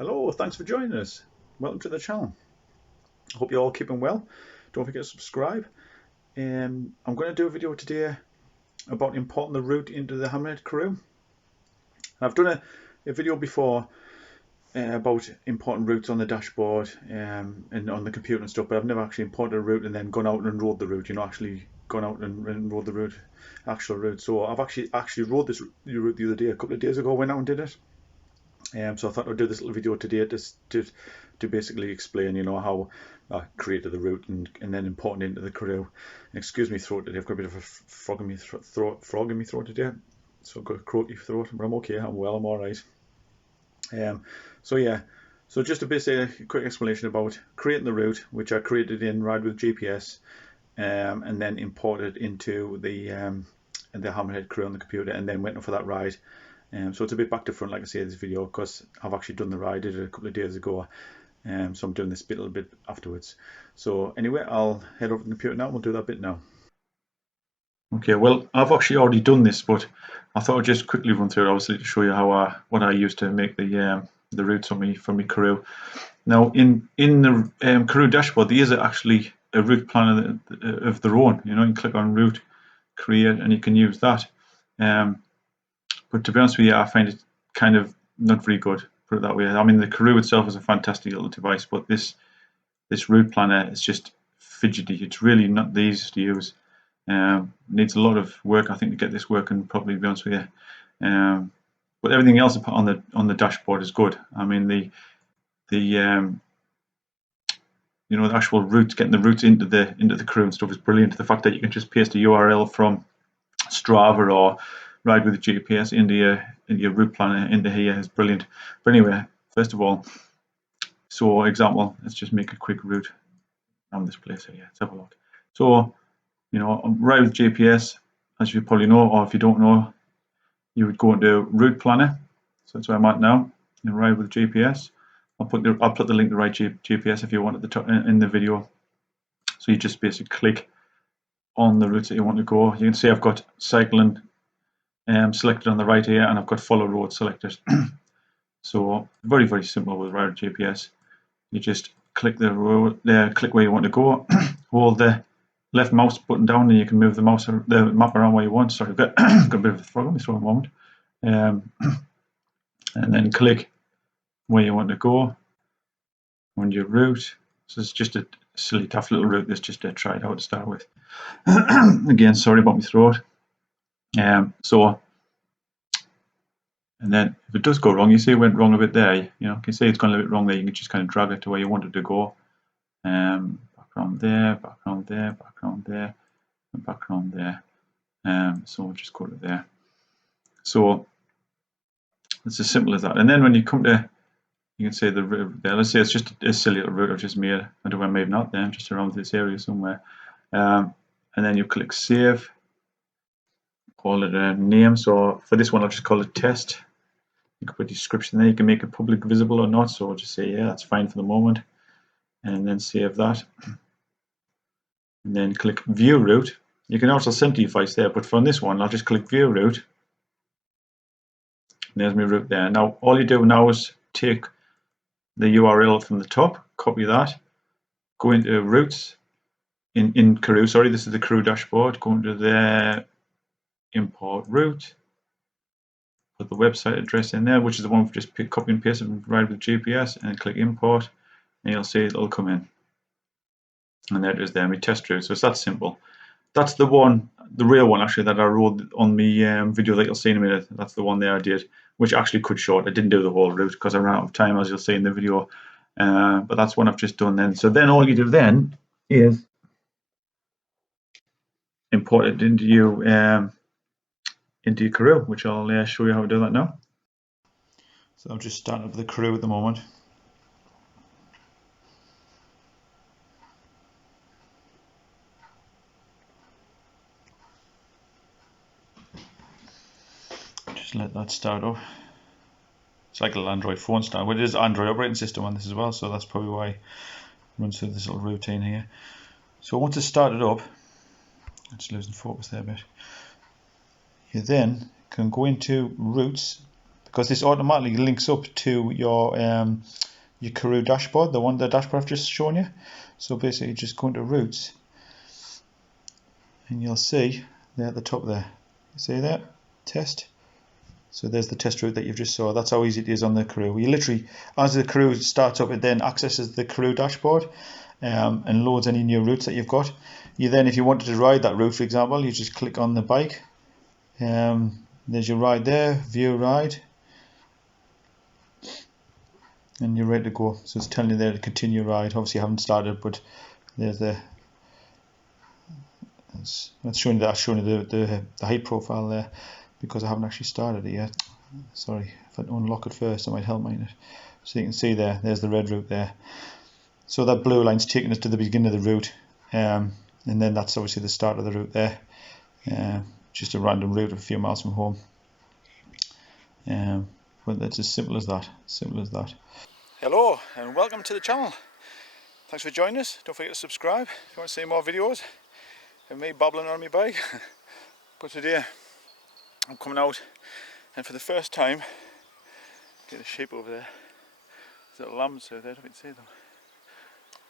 Hello, thanks for joining us. Welcome to the channel. Hope you're all keeping well. Don't forget to subscribe. I'm going to do a video today about importing the route into the Hammerhead Karoo. I've done a video before about importing routes on the dashboard and on the computer and stuff, but I've never actually imported a route and then gone out and rode the route, actually gone out and rode the route, actual route. So I've actually rode this route the other day, a couple of days ago, went out and did it. So I thought I'd do this little video today to basically explain, how I created the route and then importing into the Karoo. Excuse me throat today, I've got a bit of a frog in my throat today. So I've got a croaky throat, but I'm okay, I'm well, I'm alright. So just a basic quick explanation about creating the route, which I created in Ride with GPS, and then imported into the Hammerhead Karoo on the computer, and then went for that ride. So it's a bit back to front, like I say, this video, because I've actually done the ride, did it a couple of days ago, so I'm doing this bit a little bit afterwards. So anyway, I'll head over to the computer now, we'll do that bit now. Okay, well, I've actually already done this, but I thought I'd just quickly run through it, obviously, to show you how what I used to make the routes on me from my Karoo. Now, in the Karoo dashboard, there is actually a route planner of their own. You can click on route, create, and you can use that. But to be honest with you, I find it kind of not very good, put it that way. I mean, the Karoo itself is a fantastic little device, but this route planner is just fidgety. It's really not the easiest to use. Needs a lot of work, I think, to get this working properly, to be honest with you. But everything else on the dashboard is good. I mean, the actual routes, getting the routes into the Karoo and stuff is brilliant. The fact that you can just paste a URL from Strava or Ride with the GPS into your route planner into here is brilliant. But anyway, first of all, so example, let's just make a quick route around this place here. Let's have a look. So, Ride with GPS, as you probably know, or if you don't know, you would go into route planner. So that's where I'm at now. In Ride with GPS. I'll put the link to Ride GPS if you want at the top in the video. So you just basically click on the routes that you want to go. You can see I've got cycling selected on the right here, and I've got follow road selected. So very, very simple with Ride GPS. You just click the road there, click where you want to go, hold the left mouse button down, and you can move the map around where you want. Sorry, I've got, got a bit of a frog on me, so a moment. And then click where you want to go on your route. So it's just a silly, tough little route. That's just to try it out to start with. Again, sorry about my throat. And then if it does go wrong, you see it went wrong a bit there. You can see it's gone a little bit wrong there. You can just kind of drag it to where you want it to go. Background there, background there, background there, and background there. So we'll just go to there. So it's as simple as that. And then when you come to, you can see the route there. Let's say it's just a silly little route I've just made. I don't know where I made not there, just around this area somewhere. And then you click save. Call it a name. So for this one, I'll just call it test. You can put a description there. You can make it public visible or not. So I'll just say, yeah, that's fine for the moment. And then save that. And then click view route. You can also send device there, but for this one, I'll just click view route. And there's my route there. Now, all you do now is take the URL from the top, copy that, go into routes in Karoo. Sorry, this is the Karoo dashboard. Go into the import route. Put the website address in there, which is the one we've just copy and paste and Ride with GPS, and click import, and you'll see it'll come in. And there it is there, my test route. So it's that simple. That's the one, the real one actually, that I wrote on the video that you'll see in a minute. That's the one there I did, which actually cut short. I didn't do the whole route because I ran out of time, as you'll see in the video. But that's one I've just done then. So then all you do then is import it into your Karoo, which I'll show you how to do that now. So I'm just starting up the Karoo at the moment. Just let that start up. It's like a little Android phone start. Well, it is Android operating system on this as well, so that's probably why it runs through this little routine here. So once it's started up, I'm just losing focus there a bit. You then can go into routes, because this automatically links up to your Karoo dashboard, the dashboard I've just shown you. So basically just go into routes and you'll see there at the top there, you see that test. So there's the test route that you've just saw. That's how easy it is on the Karoo. You literally, as the Karoo starts up, it then accesses the Karoo dashboard and loads any new routes that you've got. You then, if you wanted to ride that route, for example, you just click on the bike. There's your ride there, view ride, and you're ready to go. So it's telling you there to continue ride. Obviously you haven't started, but there's that's showing you the height profile there, because I haven't actually started it yet. Sorry, if I unlock it first, I might help mine it. So you can see there's the red route there. So that blue line's taking us to the beginning of the route, and then that's obviously the start of the route there. Just a random route a few miles from home. But that's as simple as that. Hello and welcome to the channel. Thanks for joining us. Don't forget to subscribe if you want to see more videos of me babbling on my bike. But today I'm coming out, and for the first time, get the sheep over there. There's little lambs over there, don't you see them?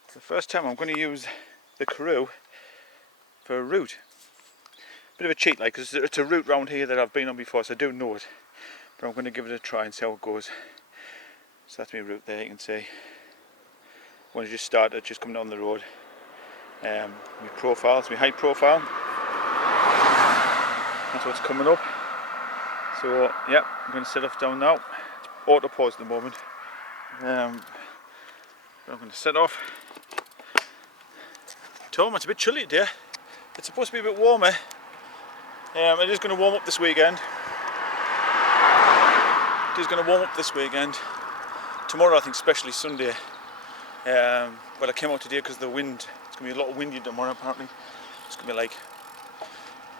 For the first time I'm going to use the Karoo for a route. Bit of a cheat, like, because it's a route round here that I've been on before, so I do know it. But I'm going to give it a try and see how it goes. So that's my route there, you can see. When I just started, just coming down the road. My profile, it's my height profile. That's what's coming up. So yeah, I'm going to set off down now. It's auto pause at the moment. I'm going to set off. Tom, it's a bit chilly today. It's supposed to be a bit warmer. It is going to warm up this weekend. Tomorrow, I think, especially Sunday. But I came out today because of the wind. It's going to be a lot windy tomorrow, apparently. It's going to be like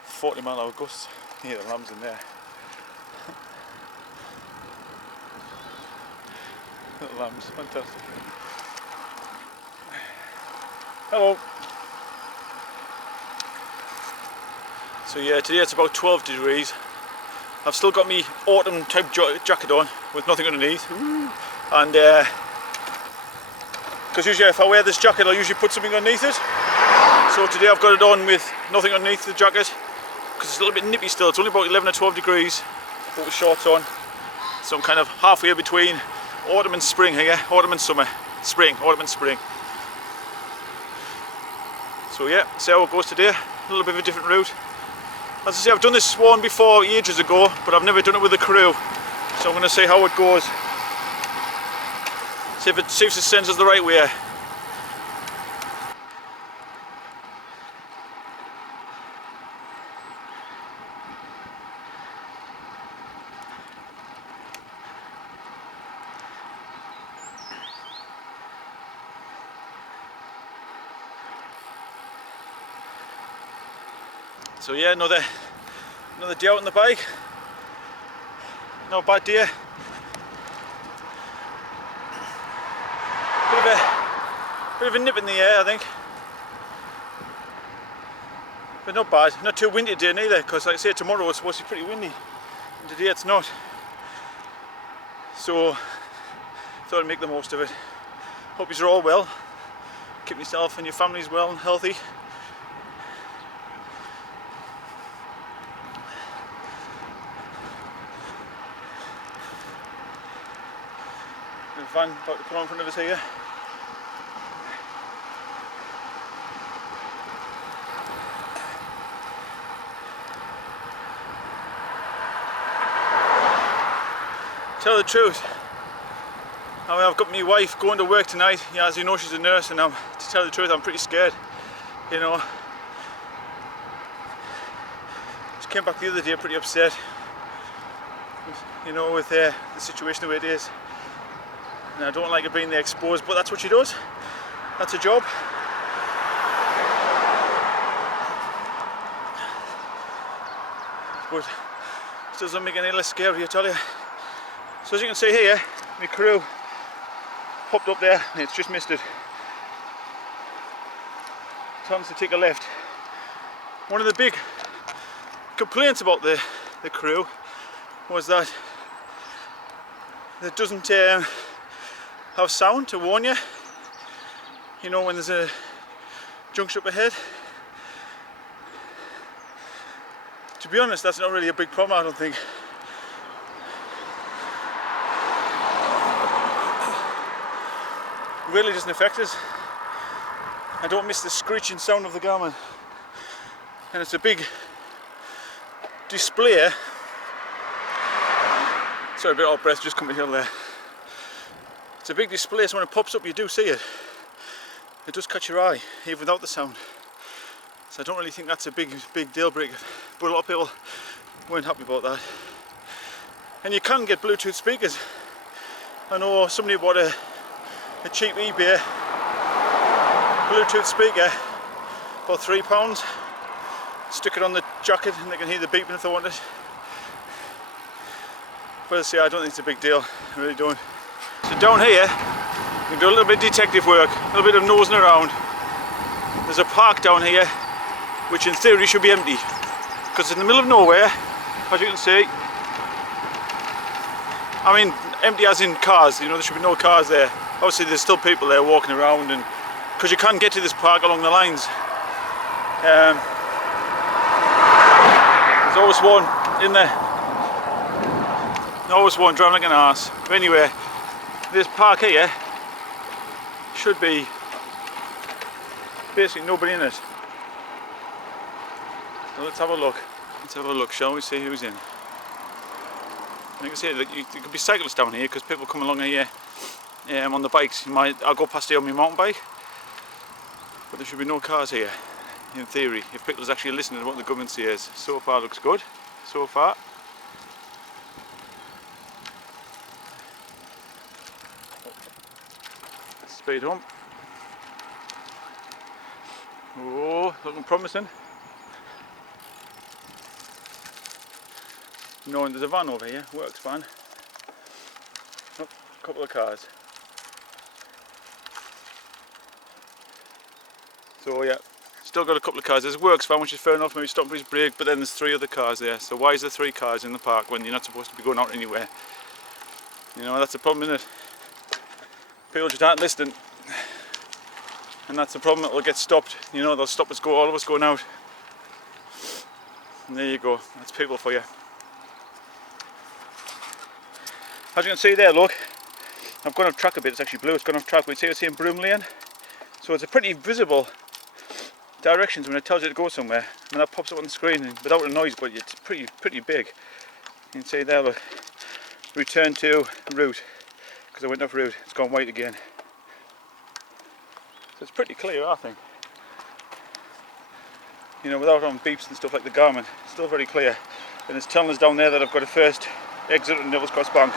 40-mile-an-hour gusts. Yeah, the lambs in there. Little lambs, fantastic. Hello. So yeah, today it's about 12 degrees. I've still got my autumn type jacket on with nothing underneath. And because usually if I wear this jacket I'll usually put something underneath it. So today I've got it on with nothing underneath the jacket because it's a little bit nippy still. It's only about 11 or 12 degrees, but with shorts on. So I'm kind of halfway between autumn and spring here. Autumn and summer. Autumn and spring. So yeah, see how it goes today. A little bit of a different route. As I say, I've done this one before ages ago, but I've never done it with a Karoo. So I'm going to see how it goes. See if it sends us the right way. So yeah, another day out on the bike. No bad day. Bit of a nip in the air, I think. But not bad. Not too windy today neither, because like I say, tomorrow it's supposed to be pretty windy. And today it's not. So thought I'd make the most of it. Hope you're all well. Keep yourself and your families well and healthy. The van about to come on in front of us here. Tell the truth, I mean, I've got my wife going to work tonight. Yeah, as you know, she's a nurse, and to tell the truth, I'm pretty scared. You know, she came back the other day pretty upset. You know, with the situation the way it is. And I don't like her being there exposed, but that's what she does. That's her job. But it doesn't make it any less scary, I tell you. So as you can see here, my Karoo popped up there and it's just missed it. Time to take a left. One of the big complaints about the Karoo was that that doesn't have sound to warn you. You know when there's a junction up ahead. To be honest, that's not really a big problem, I don't think. It really doesn't affect us. I don't miss the screeching sound of the Garmin. And it's a big display. Sorry, a bit out of breath, just come to hill there. It's a big display, so when it pops up you do see it. It does catch your eye, even without the sound. So I don't really think that's a big deal breaker. But a lot of people weren't happy about that. And you can get Bluetooth speakers. I know somebody bought a cheap eBay Bluetooth speaker for £3. Stick it on the jacket and they can hear the beeping if they want it. But I say, I don't think it's a big deal, I really don't. So down here, you can do a little bit of detective work, a little bit of nosing around. There's a park down here, which in theory should be empty, because it's in the middle of nowhere, as you can see. I mean, empty as in cars, you know, there should be no cars there. Obviously there's still people there walking around, and because you can't get to this park along the lines. There's always one in there. Always one driving like an arse. But anyway, this park here should be basically nobody in it. So let's have a look. Let's have a look, shall we? See who's in. You can see that there could be cyclists down here because people come along here on the bikes. I'll go past here on my mountain bike, but there should be no cars here. In theory, if people is actually listening to what the government says. So far looks good. So far. Speed hump. Oh, looking promising. No, and there's a van over here, works van. Oh, a couple of cars. So yeah, still got a couple of cars. There's a works van which is fair enough, maybe stopping for his break, but then there's 3 other cars there. So why is there 3 cars in the park when you're not supposed to be going out anywhere? You know, that's the problem, isn't it? People just aren't listening. And that's the problem, it'll get stopped. You know, they'll stop us all of us going out. And there you go, that's people for you. As you can see there, look, I've gone off track a bit, it's actually blue, it's gone off track, but you see in Broom Lane. So it's a pretty visible directions when it tells you to go somewhere. And that pops up on the screen and without a noise, but it's pretty big. You can see there, look, return to route, because I went off route, it's gone white again. So it's pretty clear, I think. You know, without on beeps and stuff like the Garmin, it's still very clear. And it's telling us down there that I've got a first exit at Neville's Cross Bank.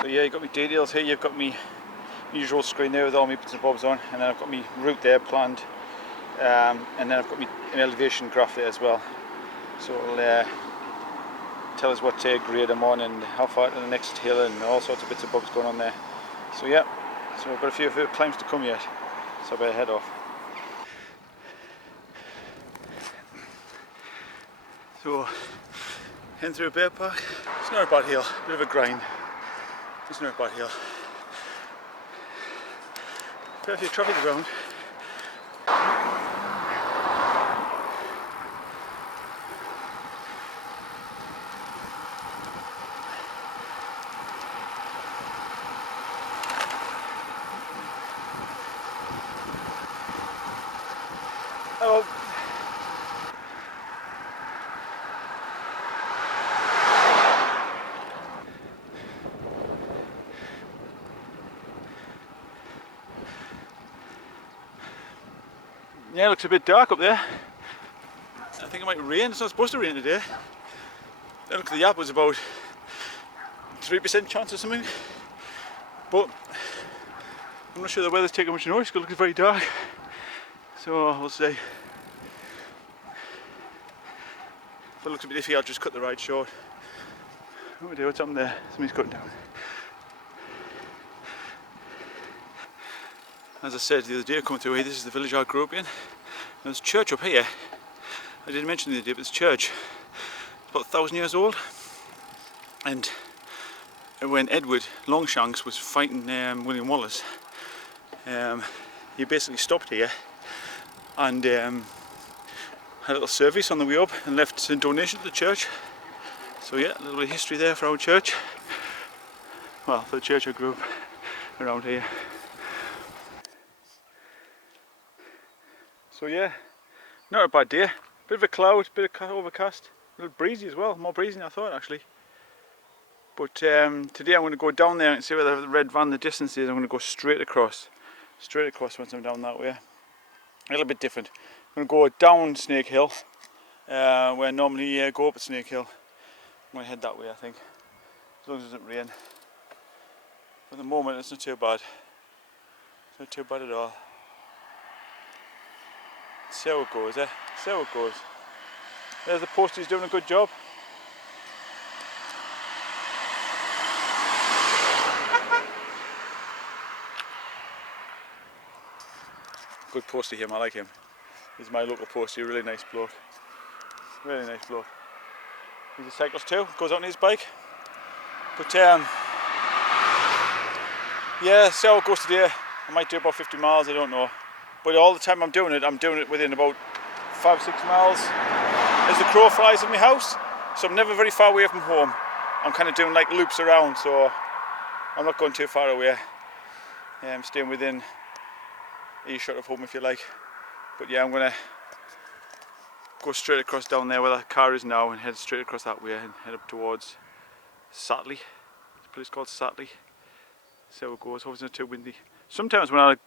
So yeah, you've got my details here, you've got my usual screen there with all my bits and bobs on, and then I've got my route there planned, and then I've got my elevation graph there as well. So it'll tell us what grade I'm on and how far to the next hill and all sorts of bits and bobs going on there. So yeah, so I've got a few climbs to come yet, so I better head off. So, heading through a bear park. It's not a bad hill, a bit of a grind. It's not a bad hill. Fair few traffic around. Hello. Yeah, it looks a bit dark up there. I think it might rain. It's not supposed to rain today. I looked at the app, it was about 3% chance or something. But I'm not sure the weather's taking much notice because it looks very dark. So we'll see. If it looks a bit iffy, I'll just cut the ride short. What do we do? What's up there? Somebody's cutting down. As I said the other day, coming through here, this is the village I grew up in. There's a church up here. I didn't mention the other day, but this church, it's about 1,000 years old. And when Edward Longshanks was fighting William Wallace, he basically stopped here and had a little service on the way up and left a donation to the church. So yeah, a little bit of history there for our church. Well, for the church I grew up around here. So yeah, not a bad day. Bit of a cloud, bit of overcast, a little breezy as well, more breezy than I thought actually. But today I'm going to go down there and see where the red van, the distance is. I'm going to go straight across once I'm down that way. A little bit different. I'm going to go down Snake Hill, where I normally go up at Snake Hill. I'm going to head that way I think, as long as it doesn't rain. At the moment it's not too bad. It's not too bad at all. See how it goes, eh? See how it goes. There's the post, he's doing a good job. Good postie him, I like him. He's my local postie, really nice bloke. Really nice bloke. He cycles too, goes out on his bike. But yeah, see how it goes today. I might do about 50 miles, I don't know. But all the time I'm doing it within about 5-6 miles as the crow flies in my house. So I'm never very far away from home. I'm kind of doing like loops around, so I'm not going too far away. I'm staying within earshot of home if you like. But yeah, I'm going to go straight across down there where that car is now and head straight across that way and head up towards Satley. This place called Satley. See how it goes. Hope it's not too windy. Sometimes when I like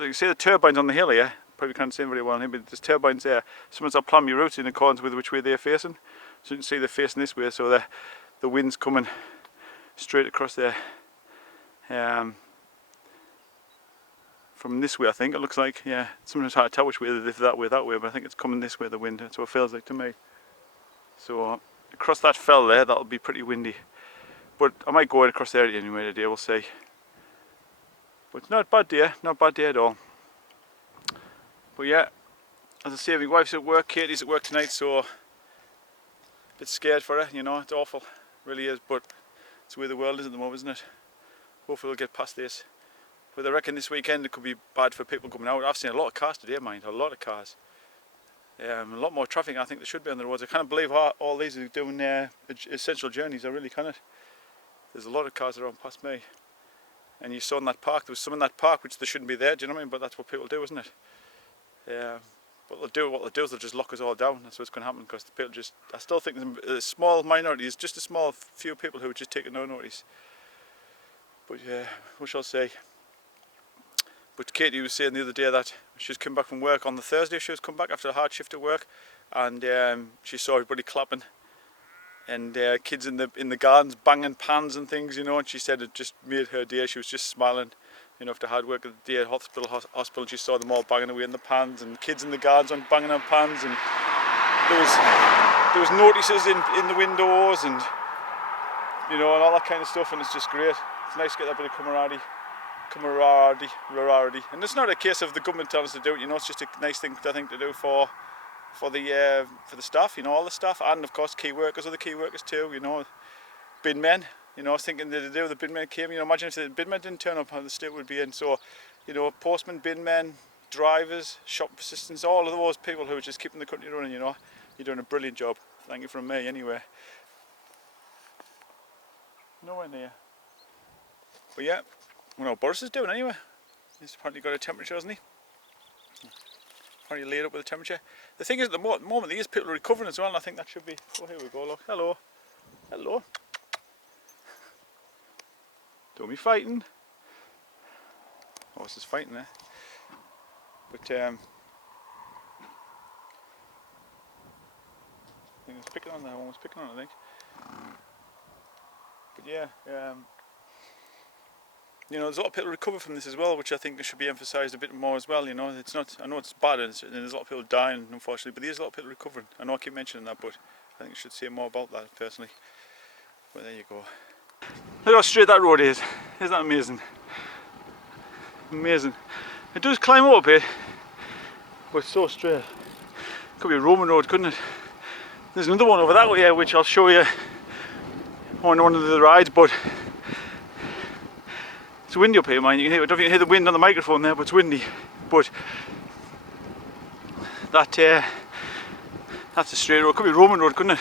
you see the turbines on the hill here, probably can't see them very well here, but there's turbines there. Sometimes I'll plan my routes in accordance with which way they're facing. So you can see they're facing this way, so the wind's coming straight across there. From this way I think it looks like, yeah. Sometimes it's hard to tell which way, if that way, but I think it's coming this way, the wind. That's what it feels like to me. So across that fell there, that'll be pretty windy. But I might go across there anyway today, we'll see. But it's not a bad day at all. But yeah, as I say, my wife's at work, Katie's at work tonight, so a bit scared for her, you know, it's awful, it really is, but it's the way the world is at the moment, isn't it? Hopefully we'll get past this. But I reckon this weekend it could be bad for people coming out. I've seen a lot of cars today, mind, a lot of cars. A lot more traffic I think there should be on the roads. I can't believe all these are doing essential journeys, I really can't. There's a lot of cars around past me. And you saw in that park, there was some in that park which they shouldn't be there, do you know what I mean? But that's what people do, isn't it? What they'll do is they'll just lock us all down. That's what's going to happen, because the people just, I still think there's a small minority, it's just a small few people who are just taking no notice. But yeah, what shall I say? But Katie was saying the other day that she's come back from work on the Thursday. She was come back after a hard shift at work, and she saw everybody clapping, and kids in the gardens banging pans and things, you know. And she said it just made her day. She was just smiling, you know, after hard work at the day at hospital. She saw them all banging away in the pans, and kids in the gardens on banging on pans, and there was notices in the windows, and you know, and all that kind of stuff. And it's just great. It's nice to get that bit of camaraderie, and it's not a case of the government telling us to do it, you know. It's just a nice thing I think to do for the staff, you know, all the staff, and of course key workers, other key workers too, you know, bin men. You know, I was thinking the day the bin men came, you know, imagine if the bin men didn't turn up, how the state would be in. So, you know, postmen, bin men, drivers, shop assistants, all of those people who are just keeping the country running, you know. You're doing a brilliant job. Thank you from me anyway. Nowhere near. But yeah, I know what Boris is doing anyway. He's apparently got a temperature, hasn't he? Apparently laid up with a temperature. The thing is, at the moment, these people are recovering as well, and I think that should be... Oh, here we go, look. Hello. Hello. Don't be fighting. Horse is fighting there. But, I think it's picking on there. One was picking on it, I think. But yeah, you know, there's a lot of people recover from this as well, which I think should be emphasised a bit more as well. You know, it's not. I know it's bad, and there's a lot of people dying, unfortunately, but there's a lot of people recovering. I know I keep mentioning that, but I think I should say more about that personally. But there you go. Look how straight that road is. Isn't that amazing? Amazing. It does climb up a bit, but it's so straight. Could be a Roman road, couldn't it? There's another one over that way, which I'll show you on one of the rides, but It's windy up here, man. I don't know if you can hear the wind on the microphone there, but it's windy. But that's a straight road. It could be Roman road, couldn't it?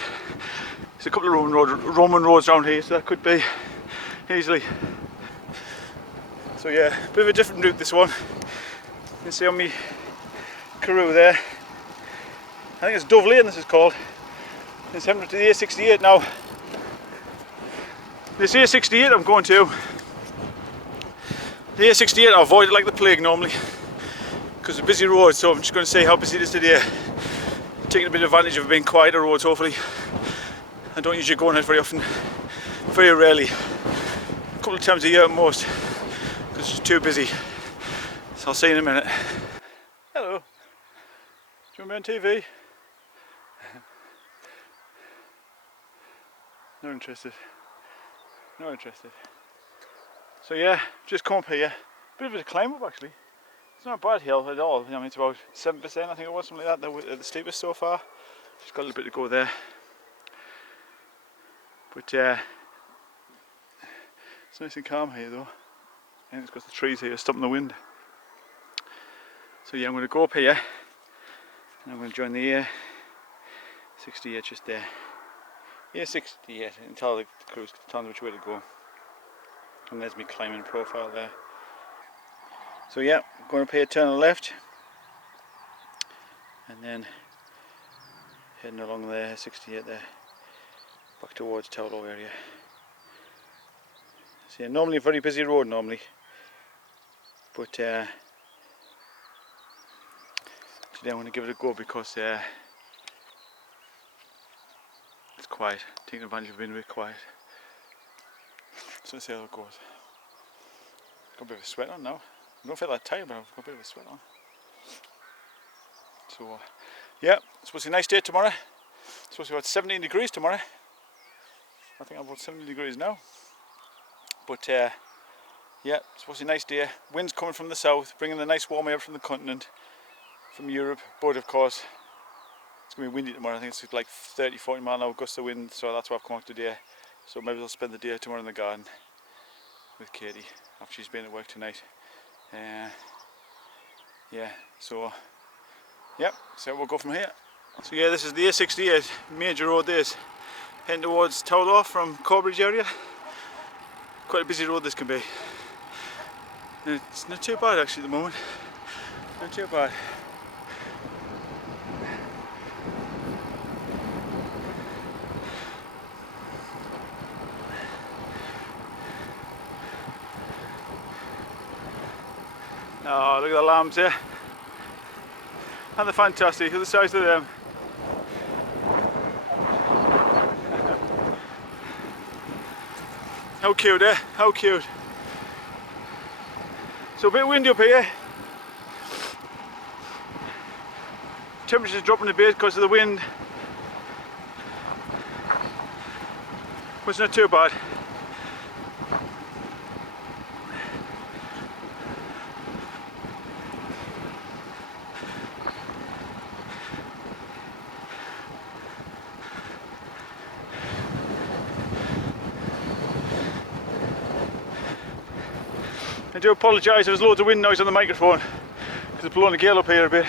There's a couple of Roman roads around here, so that could be easily. So yeah, a bit of a different route this one. You can see on me Karoo there. I think it's Dove Lane this is called. It's heading to the A68 now. This A68 I'm going to. The A68 I avoid it like the plague normally because it's a busy road, so I'm just going to see how busy it is today. Taking a bit of advantage of being quieter roads hopefully. I don't usually go on it very often, very rarely. A couple of times a year at most because it's just too busy. So I'll see you in a minute. Hello. Do you want me on TV? Not interested. Not interested. So yeah, just come up here. Bit of a climb up actually. It's not a bad hill at all. I mean, it's about 7%, I think it was, something like that, the steepest so far. Just got a little bit to go there. But it's nice and calm here though. And it's got the trees here stopping the wind. So yeah, I'm going to go up here. And I'm going to join the A68 just there. A68, and tell the crews, tell them which way to go. And there's my climbing profile there. So yeah, I'm going up here, turn on the left. And then heading along the A68 there. Back towards Towlow area. So yeah, normally a very busy road normally. But today I'm going to give it a go because it's quiet. Taking advantage of being a bit quiet. So let's see how it goes. Got a bit of a sweat on now. I don't feel that tired, but I've got a bit of a sweat on. So yeah, it's supposed to be a nice day tomorrow. It's supposed to be about 17 degrees tomorrow. I think I'm about 70 degrees now. But yeah, it's supposed to be a nice day. Wind's coming from the south, bringing the nice warm air from the continent, from Europe. But of course, it's going to be windy tomorrow. I think it's like 30-40 mile an hour gust of wind, so that's why I've come out today. So maybe I'll spend the day tomorrow in the garden with Katie after she's been at work tonight. So we'll go from here. So yeah, this is the A68 major road this, heading towards Towlow from Corbridge area. Quite a busy road this can be. It's not too bad actually at the moment. Not too bad. Oh, look at the lambs here. And they're fantastic, look at the size of them. How cute, eh? How cute. So a bit windy up here. Temperature's dropping a bit because of the wind. But it's not too bad. I do apologise, there's loads of wind noise on the microphone because it's blowing a gale up here a bit.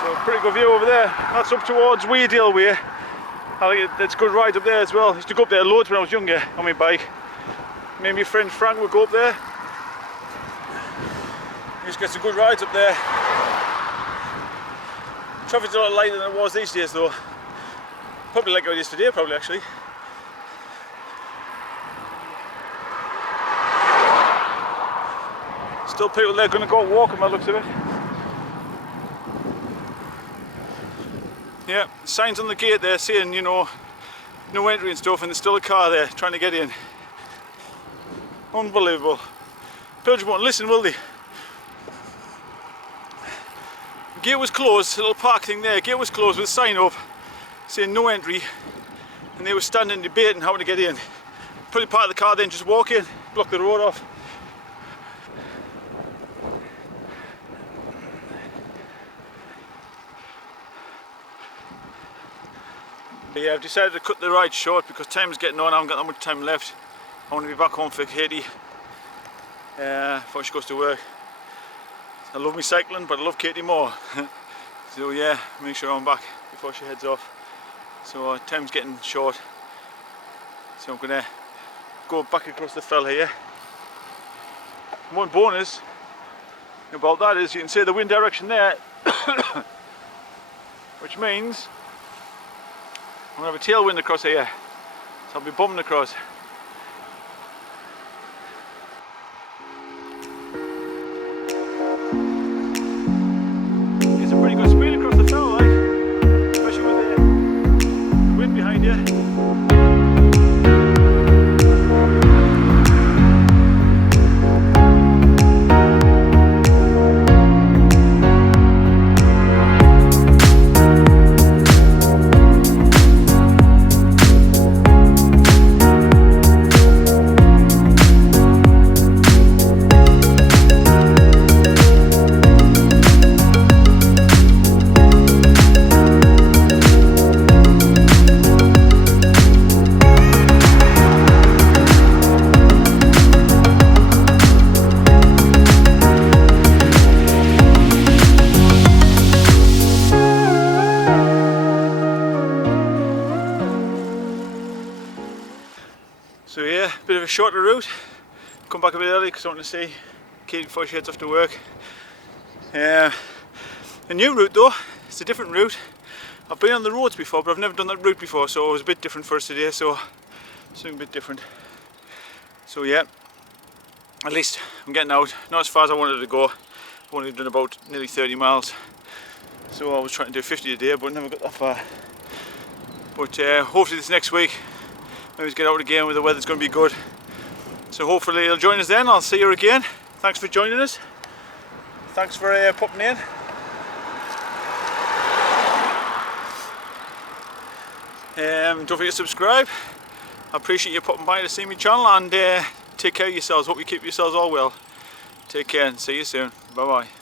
So pretty good view over there. That's up towards Weedale way. I think it's a good ride up there as well. I used to go up there loads when I was younger on my bike. Me and my friend Frank would go up there. He used to get some good rides up there. Traffic's a lot lighter than it was these days though. Probably like it is today, probably actually. Still people there going to go walking by the looks of it. Yeah, signs on the gate there saying, you know, no entry and stuff, and there's still a car there trying to get in. Unbelievable. People won't listen, will they? The gate was closed, a little park thing there. Gate was closed with a sign up saying no entry, and they were standing debating how to get in. Probably park the car then just walk in, block the road off. But yeah, I've decided to cut the ride short because time's getting on. I haven't got that much time left. I want to be back home for Katie before she goes to work. I love me cycling, but I love Katie more. So yeah, make sure I'm back before she heads off. So time's getting short. So I'm gonna go back across the fell here. One bonus about that is you can see the wind direction there, which means I'm gonna have a tailwind across here. So I'll be bumming across. It's a pretty good speed across the fell, like, especially with the wind behind you. So yeah, a bit of a shorter route. Come back a bit early because I want to see Katie before she heads off to work. A new route though, it's a different route. I've been on the roads before, but I've never done that route before, so it was a bit different for us today, so something a bit different. So yeah, at least I'm getting out, not as far as I wanted to go. I've only done about nearly 30 miles. So I was trying to do 50 a day, but never got that far. But hopefully this next week, maybe get out again where the weather's going to be good. So hopefully you'll join us then. I'll see you again. Thanks for joining us. Thanks for popping in. Don't forget to subscribe. I appreciate you popping by to see my channel, and take care of yourselves. Hope you keep yourselves all well. Take care and see you soon. Bye bye.